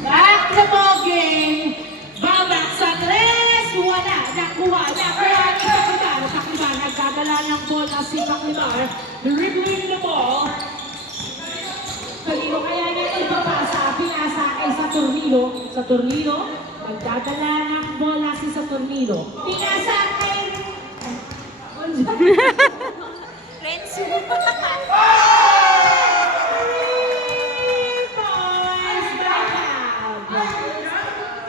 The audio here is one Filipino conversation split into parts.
Back the ball game. Babak sa tres. Wala. Nakuha ni Paklibar. Paklibar nagdadala ng bola si Paklibar. Dribbling the ball. Kanino kaya niya ipapasa? Pinasa kay Saturnino. Saturnino. Nagdadala ng bola si Saturnino. Pinasa kay... Renzo. 3 points back out.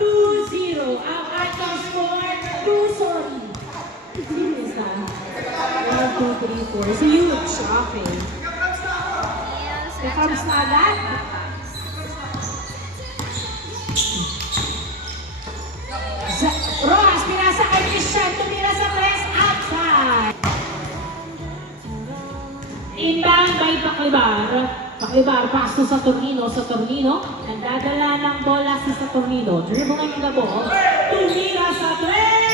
2-0. Ang ating score, 2, sorry. Isa. 1, 2, 3, 4. So huge. Okay. Here comes na agad. Rojas, pinasa kay Christian. Tumira sa press. Outside. Inbound by Paklibar. Paklibar, pass to Saturnino. Saturnino, nagdadala ng bola si Saturnino. Dribbling the ball. Tumira sa tres!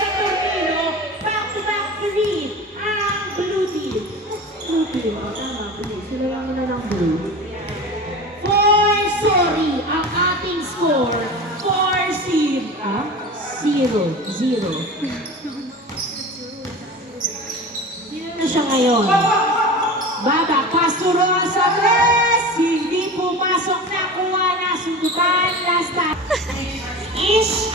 Saturnino, back-to-back 3. Ang blue team. Blue team. Tama, blue. Sila lang na ng blue. 4, sorry. Ang ating score. 4-0. 0-0. Na siya ngayon. Baba, Pasturo sa tres. Hindi pumasok na kuha na sundutan. Last time. Ish.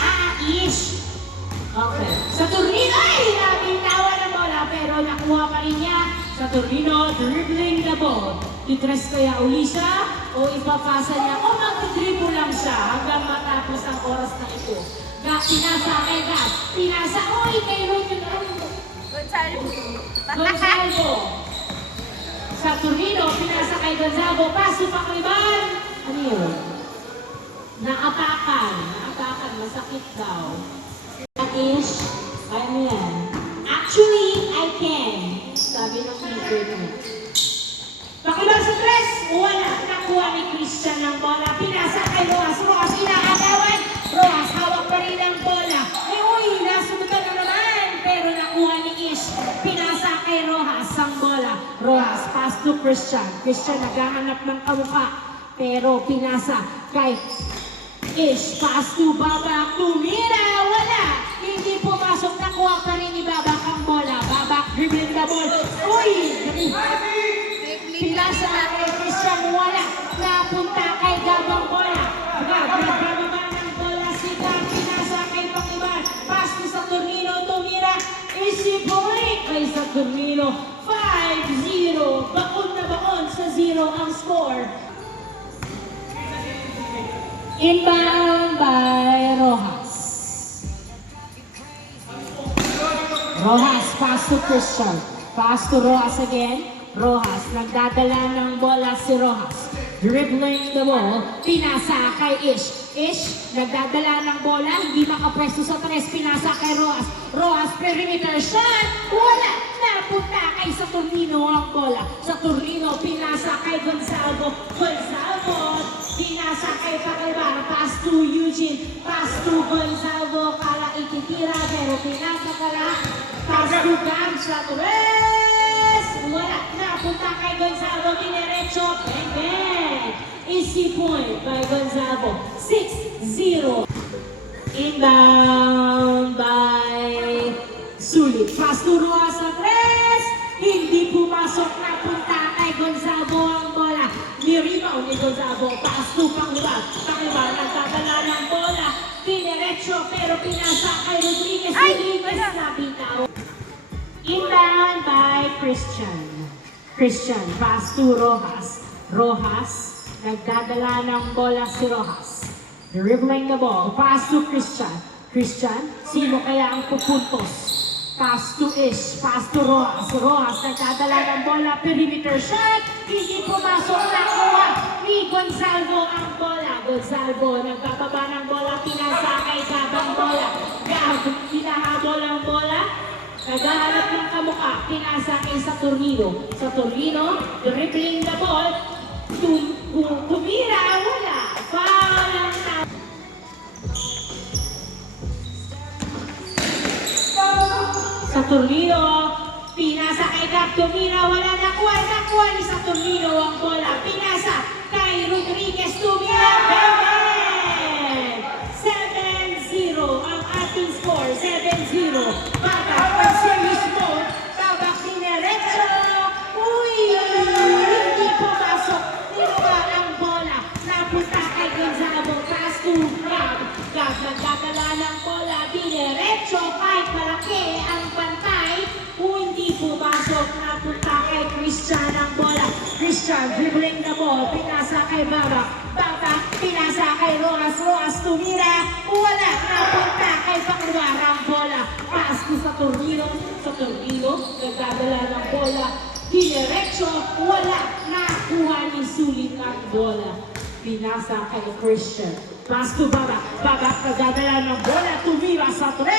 Okay. Sa Tornino, nabintawan ng bola pero nakuha pa rin niya. Sa Tornino, dribbling the ball. Titres kaya uli siya o ipapasa niya o mag-dribble lang siya hanggang matapos ang oras na ito. Pinasa kay Gab. Pinasa, kay Ruben. Gonzalo. Sa Tornino, pinasa kay Gonzalo. Paso Paklibar. Ano yun? Naatakan. Naatakan. Masakit daw. Ish. Ano yan? Actually, I can. Sabi ng teacher niya. Paklibar sa tres. Wala. Nakuha ni Christian ng bola. Pinasa kay Rojas. Rojas, inaagawan. Rojas, hawak pa rin ang bola. Nasubutan na naman. Pero nakuha ni Ish. Pinasa kay Rojas ang bola. Rojas, pass to Christian. Christian naghahanap ng kamukha. Pero pinasa kay Ish. Pass to Babak. Tumira. Wala. Hindi pumasok. Nakuha pa rin ni Babak ang bola. Babak, dribbling the ball. Pinasa kay Christian. Wala. Napunta kay Gabang bola. Nagbababa ng bola si Gab. Pinasa kay Paklibar. Pass to Saturnino. Tumira. Easy point kay Saturnino. 5-0. Bakon na bakon sa 0 ang score. Inbound by Rojas. Rojas, pass to Christian. Pass to Rojas again. Rojas, nagdadala ng bola si Rojas. Dribbling the ball. Pinasa kay Ish. Ish, nagdadala ng bola. Hindi makapwesto sa tres. Pinasa kay Rojas. Rojas, perimeter shot. Wala. Napunta kay Saturnino ang bola. Saturnino, pinasa kay Gonzalo. Gonzalo, pinasa kay Paklibar. Pass to Eugene. Pass to Gonzalo. Kala ititira pero pinasa kala. Pass to Gab sa tres. Wala. Napunta kay Gonzalo. Dinerecho. Bang, bang. Easy point by Gonzalo. 6-0. Inbound by Sulit. Pass to Rojas sa tres. Hindi pumasok. Napunta kay Gonzalo ang bola. Ni-rebound ni Gonzalo. Pass to Paklibar. Paklibar nagdadala ng bola. Dinerecho pero pinasa kay Rodriguez. Rodriguez na bitaw. Inbound by Christian. Christian, pass to Rojas. Rojas, nagdadala ng bola si Rojas. Dribbling the ball. Pass to Christian. Christian, sino kaya ang pupuntos? Pass to Ish. Pass to Rojas. Rojas, nagdadala ng bola. Perimeter shot. Hindi pumasok. Nakuha ni Gonzalo ang bola. Gonzalo, nagbababa ng bola. Pinasa kay Gab ang bola. Gab, hinahabol ang bola. Naghahanap ng kamukha, pinasa kay Saturnino. Saturnino, dribbling the ball. Tumira, wala. Foul ang tao. Saturnino, pinasa kay Gab. tumira, wala nakuha ni Saturnino ang bola. Pinasa kay Rodriguez, tumira, Beben! 7-0 ang ating score, 7-0. Babak, ang service mo, babak dinerecho. Uy! Hindi pumasok. Tinuwa ang bola. Napunta kay Gonzalo. Pass to Gab. Gab nagdadala ng bola. Dinerecho. Kahit malaki ang pantay. Hindi pumasok. Napunta kay Christian ang bola. Christian dribbling the ball. Pinasa kay Babak. Babak. Pinasa kay Rojas. Rojas tumira. Wala. Napunta kay Pakluar ang bola. Pass to Saturnino. Saturnino. Nagdadala ng bola. Dinerecho, wala, nakuha ni Sulit ang bola. Pinasa kay Christian. Pass to Babak. Babak nagdadala ng bola. Tumira sa 3! 3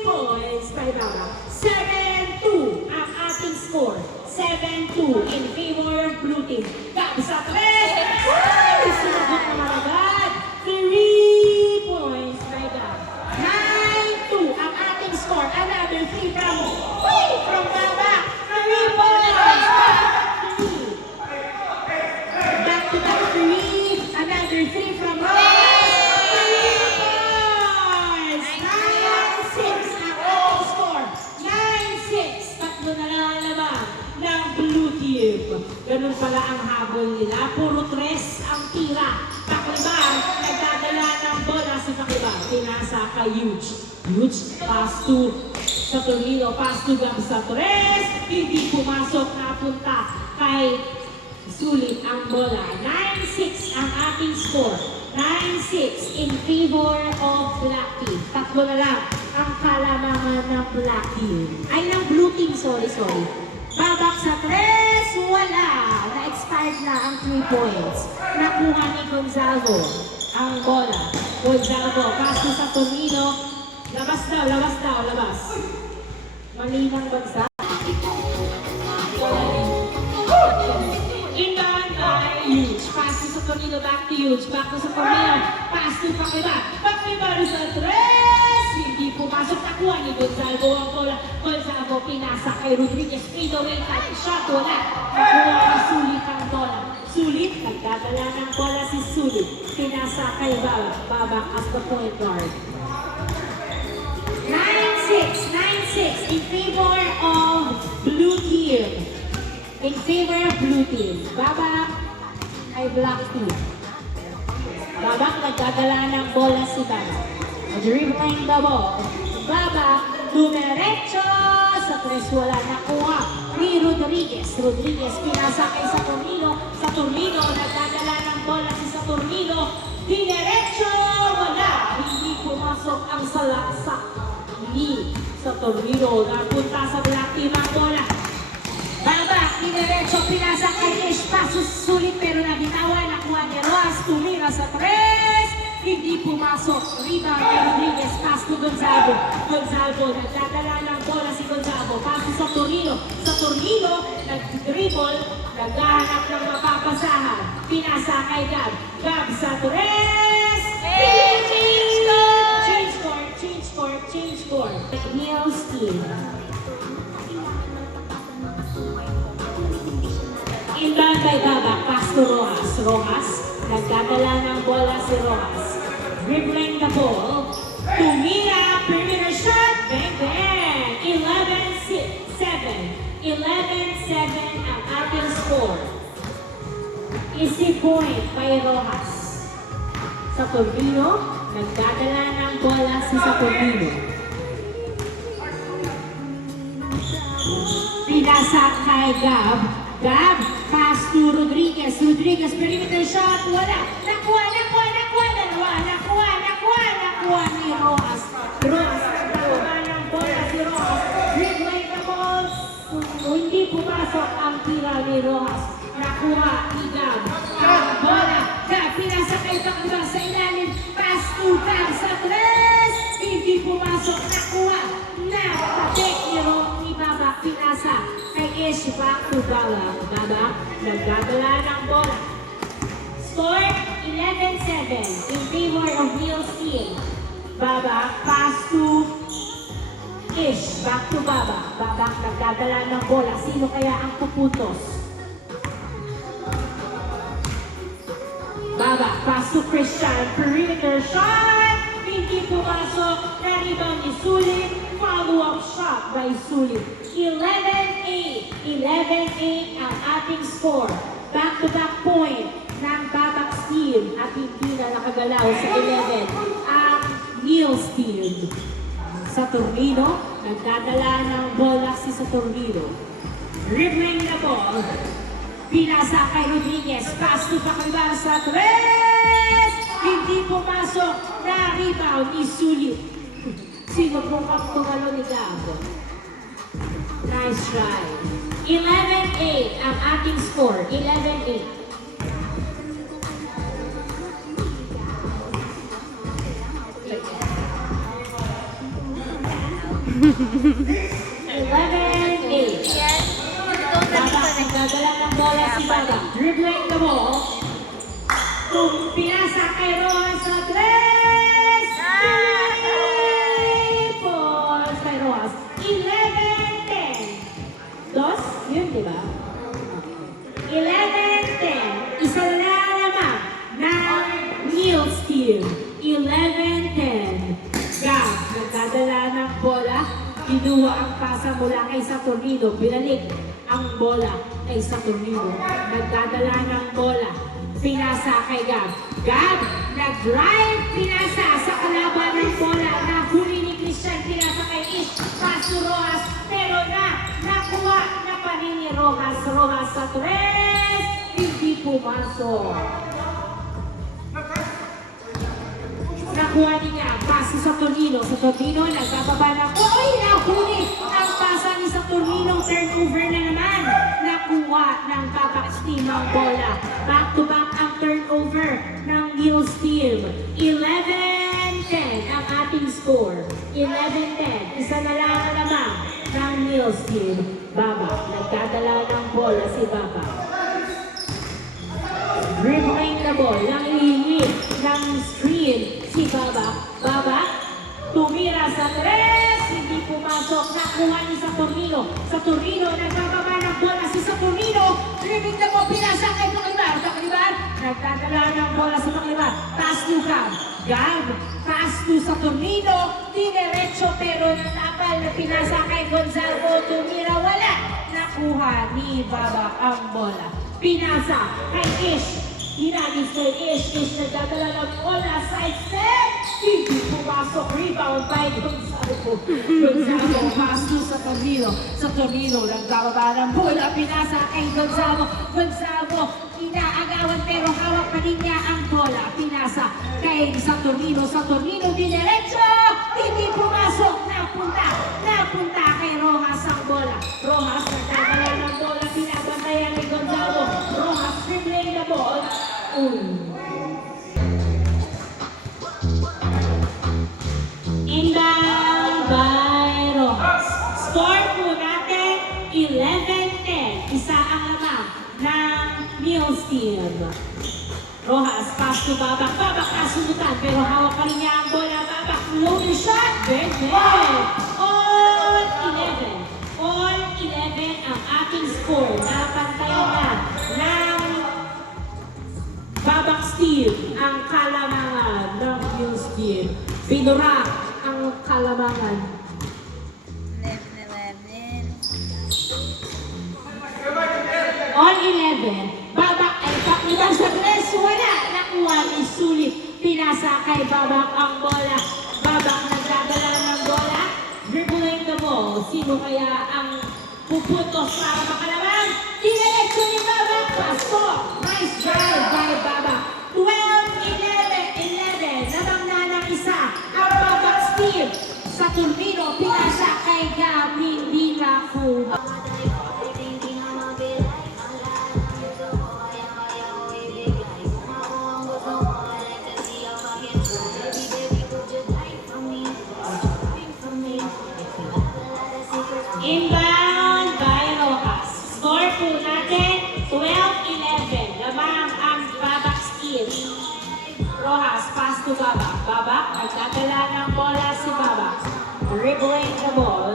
points kay Babak. 7-2 ang ating score. 7-2 in favor of Blue Team. Gab sa 3! Sinagot na agad. 3 points kay Gab. 9-2 ang ating score. Another 3 from Babak. 3 points. Back to back 3. Another 3 from Babak. 3 points. 9-6 ang ating score. 9-6. Tatlo na lang ang laban ng Blue Team. Ganun pala ang habol nila. Puro 3 ang tira. Pakliban, nagdadala ng bola sa Pakliban. Pinasa kay Huge. Huge, pass to Saturnino, pass to Gab sa 3. Hindi pumasok, napunta kay Sulit ang bola. 9-6 ang ating score. 9-6 in favor of Black Team. Tatlo na lang ang kalamangan ng Black Team. Ay, ng Blue Team, sorry. Babak sa 3, wala. Na-expired na ang 3 points. Nakuha ni Gonzalo ang bola. Gonzalo, pass to Saturnino. Labas daw. Mali ng bansa. Inbound by Huge. Pass to Saturnino, back to Huge. Back to Saturnino. Pass to Pakliban. Pakliban sa 3. Hindi pumasok. Nakuha ni Gonzalo ang bola. Gonzalo pinasa kay Rodriguez. Fadeaway type shot. Wala. Nakuha ni Sulit ang bola. Sulit. Nagdadala ng bola si Sulit. Pinasa kay Babak. Babak as the point guard. 9-6 in favor of Blue Team. In favor of Blue Team. Babak ay Black Team. Babak nagdadala ng bola si Babak. Dribbling the ball. Babak dumiretso sa 3, wala nakuha ni Rodriguez. Rodriguez pinasa kay Saturnino. Saturnino nagdadala ng bola si Saturnino. Dinerecho, wala. Hindi pumasok ang salaksak ni Saturnino. Napunta sa Black Team ang bola. Babak, dinerecho, pinasa kay Ish. Paso sulit pero nabitawan. Nakuha ni Rojas. Tumira sa 3. Hindi pumasok. Rebound kay Rodriguez. Pass to Gonzalo. Gonzalo, nagdadala ng bola si Gonzalo. Pass to Saturnino. Saturnino, nag-dribble. Naghahanap ng mapapasahan. Pinasa kay Gab. Gab sa 3. Change score. Hills team. Inbound by Babak. Pass to Rojas. Rojas, nagdadala ng bola si Rojas. Dribbling the ball. Tumira. Perimeter shot. Bang, bang. 11-7. 11-7 ang ating score. Easy point by Rojas. Saturnino, nagdadala ng bola si Saturnino. Pinasa kay Gab. Gab, pass to Rodriguez. Rodriguez, perimeter shot. Wala. Nakuha ni Rojas. Rojas, nagdadala ng bola si Rojas. Dribbling the ball. Hindi pumasok ang tira ni Rojas. Nakuha ni Gab. Ang bola. Gab, pinasa kay Pakliban sa ilalim. Pass to Gab sa 3. Hindi pumasok. Nakuha. Nakatek ni Babak. Pinasa kay Ish. Back to Babak. Babak, nagdadala ng bola. Score 11-7 in favor of Wheels team. Babak, pass to Ish, back to Baba. Baba nagdadala ng bola. Sino kaya ang puputos? Baba, pass to Christian. Perimeter shot. Hindi pumasok. Na-rebound ni Sulit. Follow-up shot by Sulit. 11-8. 11-8 ang ating score. Back-to-back point ng Babak's team. At hindi na nakagalaw sa 11 ang Neil's team. Saturnino, nagdadala ng bola si Saturnino. Dribbling the ball. Pinasa kay Rodriguez. Pass to Pacalibar sa 3! Hindi pumasok. Na-rebound ni Sulit. Sino pong pagtungalo ni Gabo? Nice try. 11-8 ang ating score. 11-8. Yes. Baba, nagdadala ng bola si Baba. Dribbling the ball. Kung pinasa kay Rojas sa 3! Balls kay Rojas. 11-10. Dos? Yun, di ba? 11-10. Isa na naman ng Neil's team. 11-10. Gab, nagdadala ng bola. Kinuha ang pasa mula kay Saturnino. Binalik ang bola kay Saturnino. Nagdadala ng bola. Pinasa kay Gab. Gab, nag-drive. Pinasa sa kalaban ng bola. Nahuli ni Christian. Pinasa kay Ish. Paso Rojas. Pero nakuha na pa rin ni Rojas. Rojas sa 3. Hindi pumasok. Nakuha niya, pass si Saturnino. Saturnino, nagbababa na. Uy, nahuli ang pasa ni Saturnino. Turnover na naman. Nakuha ng Babak's team ang bola. Back-to-back ang turnover ng Neil's team. 11-10 ang ating score. 11-10. Isa na lang naman ng Neil's team. Baba, nagdadala ng bola si Baba. Dribbling the ball. Nangihingi ng screen si Baba. Baba, tumira sa 3. Hindi pumasok. Nakuha ni Saturnino. Saturnino, nagbababa ng bola si Saturnino. Dribbling the ball. Pinasa kay Pacalibar. Pacalibar, nagdadala ng bola sa Pacalibar. Pass to Gab. Gab, pass to Saturnino. Dinerecho pero natapal na pinasa kay Gonzalo. Tumira, wala. Nakuha ni Baba ang bola. Pinasa kay Ish. Hinagis kay Ish. Ish nagdadala ng bola. Side step. Hindi pumasok. Rebound by Gonzalo. Gonzalo, pass to Saturnino. Saturnino, nagbababa ng bola. Pinasa kay Gonzalo. Gonzalo, inaagawan pero hawak pa rin niya ang bola. Pinasa kay Saturnino. Saturnino, dinerecho. Hindi pumasok. Napunta kay Rojas ang bola. Rojas, nagdadala ng bola. Pinabantayan ni Gonzalo. Rojas, dribbling the ball. Inbound by Rojas. Score po natin, 11-10. Isa ang lamang ng Neil's team. Rojas, pass to Babak. Babak nasunutan, pero hawak pa rin niya ang bola. Babak, loaded shot. Good. All 11. All 11 ang ating score. Napantayan na ng Babak's team ang kalamangan ng Neil's team. Binura ang kalamangan. 11. All 11. Babak ay Pacalibar sa 3. Wala. Nakuha ni Sulit. Pinasa kay Babak ang bola. Babak nagdadala ng bola. Dribbling the ball. Sino kaya ang puputos para makalaman? Dinerecho ni Babak. Pasto. Nice drive by Babak. 12-11. Namangna ng isa ang Babak's team. Saturnino. Pinasa kay Gab. Hindi nakuha. Inbound by Rojas. Score po natin, 12-11. Lamang ang Babak's team. Rojas, pass to Babak. Babak, nagdadala ng bola si Babak. Dribbling the ball.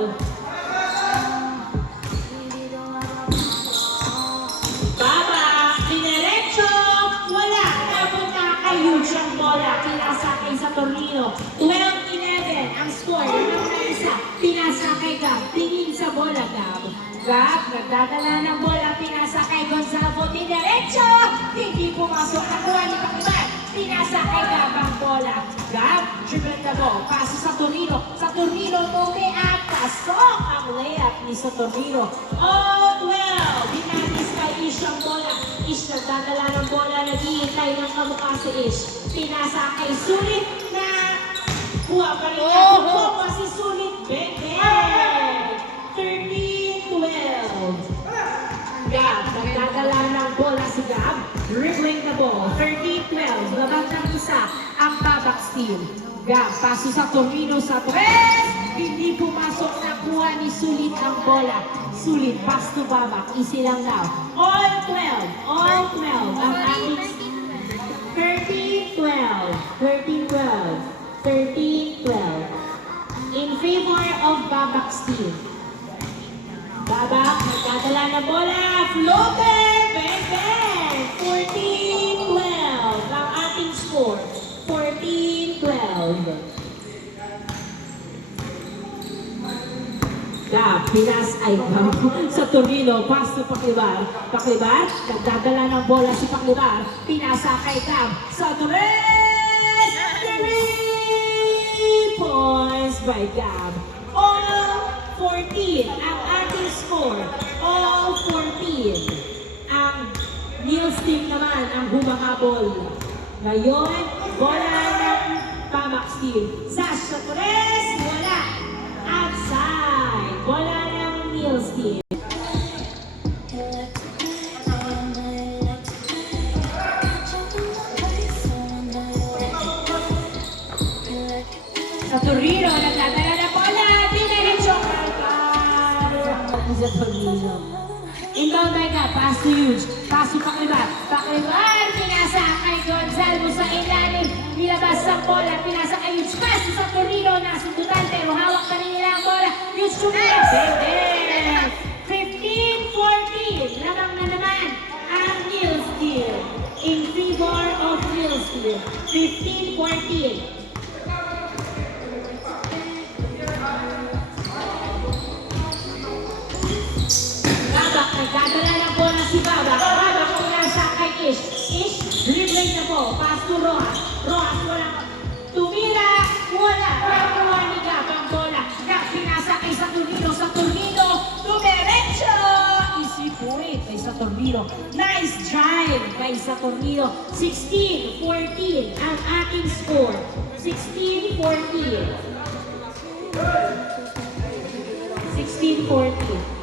pinasa kay Gab, tingin sa bola, Gab. Gab, nagdadala ng bola, pinasa kay Gonzalo, dinerecho, hindi pumasok, nakuha ni Pakiman, pinasa kay Gab ang bola. Gab, dribble na ball, paso sa Torino, at pasok ang layup ni Saturnino. Oh, well, dinanis kay Ish ang bola. Ish nagdadala ng bola, naghihintay ng kamukha si Ish. Pinasa kay Sulit na kuha pa rin niya. Kuha si Sulit, bebe! 13-12. Gab, nagdadala ng bola si Gab. Dribbling the ball. 13-12. Labang ng isa ang Babak steal. Gab, paso sa Torino sa tres. Hindi pumasok, nakuha ni Sulit ang bola. Sulit, pass to Babak. Easy lang daw. All 12. Ang ating 13-12. In favor of Babak steal. Babak, nagdadala ng bola. Floater! Bang, bang! 14-12. Ang ating score. 14-12. Gab, pinas ay sa Torino, pass to Paklibar. Paklibar, nagdadala ng bola si Paklibar. Pinasa kay Gab sa tres! 3 points by Gab. All 14 ang ating score. All 14. Ang Niels team naman ang humahabol. Ngayon, bola ng Babak steal. Sash sa tres, wala. Outside. Bola ng Niels team. Sa Torino, nagdadala na bola. Dinaretso. Sa Torino. Inbound by Gab. Pass to Huge. Pass to Paklibar. Paklibar. Pinasa kay Gonzalo sa ilalim. Nilabas ang bola. Pinasa kay Huge. Pass sa Torino. Nasundutan pero hawak pa rin nila ang bola. Huge tumira. Bebe. 15-14. Lamang na naman ang Niels team. In favor of Niels team. 15-14. Babak, nagdadala ng bola si Babak. Babak, pinasa kay Ish. Ish, dribbling na po. Pass to Rojas. Rojas, wala. Tumira, wala. Nakuha ni Gab ang bola. Gab, pinasa kay Saturnino. Saturnino, dumiretso. Easy point kay Saturnino. Nice drive kay Saturnino. 16-14 ang ating score. 16-14. 16-14.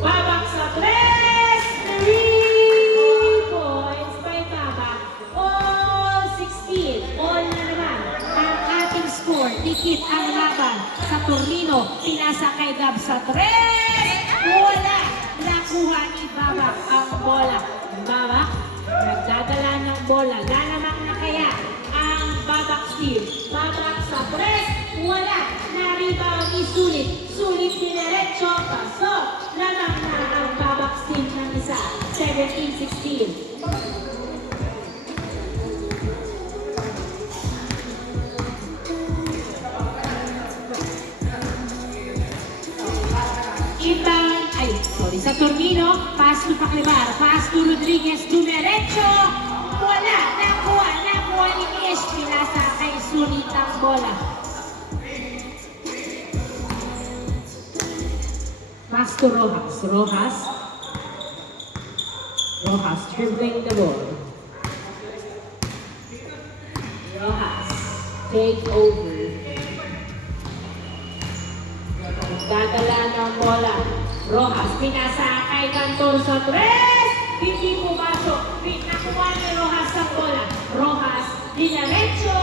Babak sa tres! 3 points by Babak. All 16. All na naman ang ating score. Dikit ang laban sa Torino. Pinasa kay Gab sa tres. Wala. Nakuha ni Babak ang bola. Babak, nagdadala ng bola. Lalamang na kaya ang Babak steal. Babak sa tres. Wala. Na-rebound ni Sulit. Sulit dinerecho. Pasok. Lamang na ang Babak steal ng isa. 17-16. Inbound, sa Torino, pass to Paklibar, pass to Rodriguez, dumiretso. Wala. Nakuha ni Ish. Pinasa kay Sulit ang bola. Pass to Rojas. Rojas dribbling the ball. Rojas take over. Dadala ng bola. Rojas pinasa kay Cantor sa tres. Hindi pumasok. Nakuha ni Rojas ang bola. Rojas dinaretso.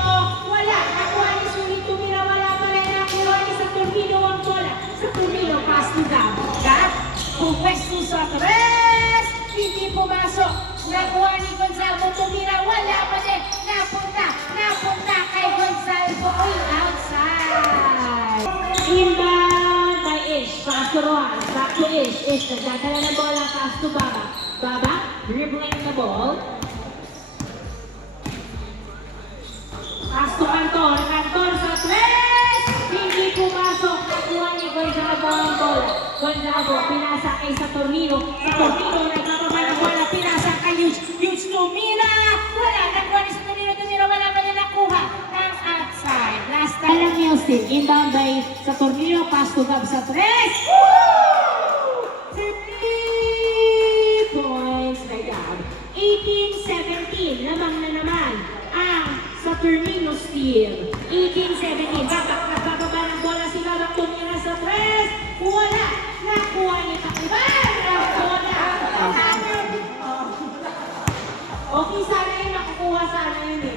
Wala. Nakuha ni Sulit. Tumira. Wala pa rin. Nakuha ni Saturnino ang bola. Saturnino pass to Gab. Gab pumwesto sa tres. Hindi pumasok. Nakuha ni Gonzalo. Tumira. Wala pa rin. Napunta kay Gonzalo. Outside. Inbound by Ish. Pass to Rojas. Back to Ish. Ish nagdadala ng bola. Pass to Babak. Babak dribbling the ball. Pass to Cantor. Cantor sa tres. Hindi pumasok. Nakuha ang bola. Gonzago, pinasa kay Saturnino. Saturnino, nagbababa ng bola. Pinasa kay Hughes. Hughes tumira. Wala, nagkuha ni Saturnino. Tumira, wala pa niya nakuha. Ng outside. Last time lang Nielsen. Inbound by Saturnino. Pass to Gab sa 3. 3 points by Gab. 18-17. Lamang na naman ang Saturnino steal. 18-17. Babak, nagbababa ng bola si Babak. Tumira sa 3. Wala. Nakuha ni Pakiban. Ang bola. Okay, sana yun. Nakukuha sana yun eh.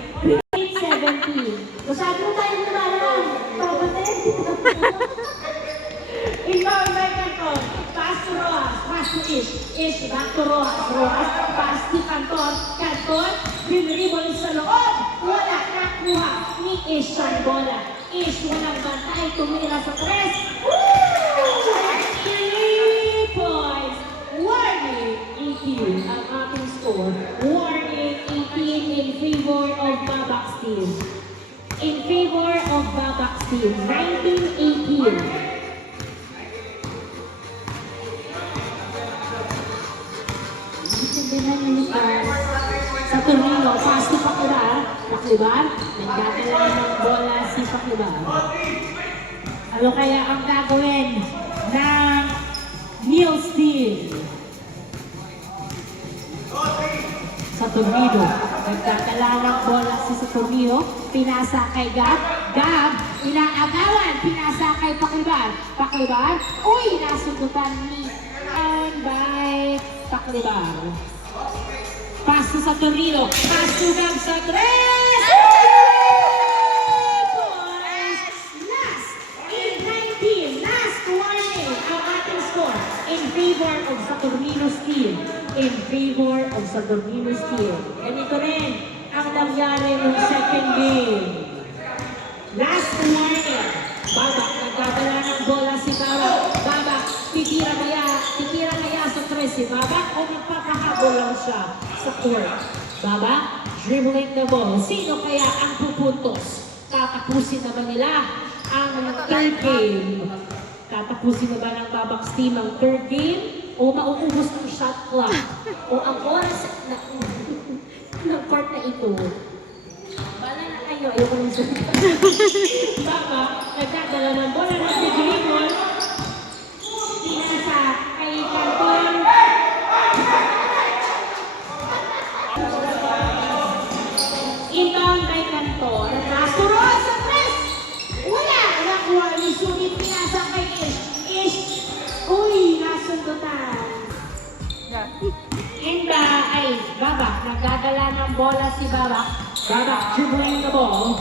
18-17. Masyado na tayo naman. Papatin. Inbound by Canton. Pass to Rojas. Pass to Ish. Ish back to Rojas. Rojas. Pass to Canton. Canton. Binribol sa loob. Wala. Nakuha ni Ish ang bola. Ish walang bantay. Tumira sa 3. 3 points. Warning 18 ang ating score. Warning 18 in favor of Babak Steel. In favor of Babak Steel. 19-18. Saturnino, pass to Pakibar. Pakibar, nagdadala ng bola si Pakibar. Ano kaya ang gagawin ng Neil Steele? Saturnino, nagdadala ng bola si Saturnino. Pinasa kay Gab. Gab, inaagawan. Pinasa kay Pakibar. Pakibar, uy, nasundutan ni and by Pakibar. Pass to Saturnino. Pass to Gab sa 3. Points. Last in 19. Last warning ang ating score. In favor of Saturnino Steel. In favor of Saturnino Steel. Ganito rin ang nangyari ng second game. Last warning. Babak, nagdadala ng bola si Babak. Babak, titira kaya sa 3 si Babak o magpapahabol lang siya sa court. Babak, dribbling the ball. Sino kaya ang pupuntos? Tatapusin na ba nila ang third game? Tatapusin na ba ng Babak's team ang third game? O mauubos ng shot clock? O ang oras ng court na ito? Bala na kayo, ayoko nang sabihin. Babak, nagdadala ng bola ng dribble. Pinasa kay Canton. Inbound by Canton. Nasturo sa 3. Wala. Nakuha ni Sunit. Pinasa kay Ish. Ish. Uy, nasundutan. Inba ay Babak. Nagdadala ng bola si Babak. Babak dribbling the ball.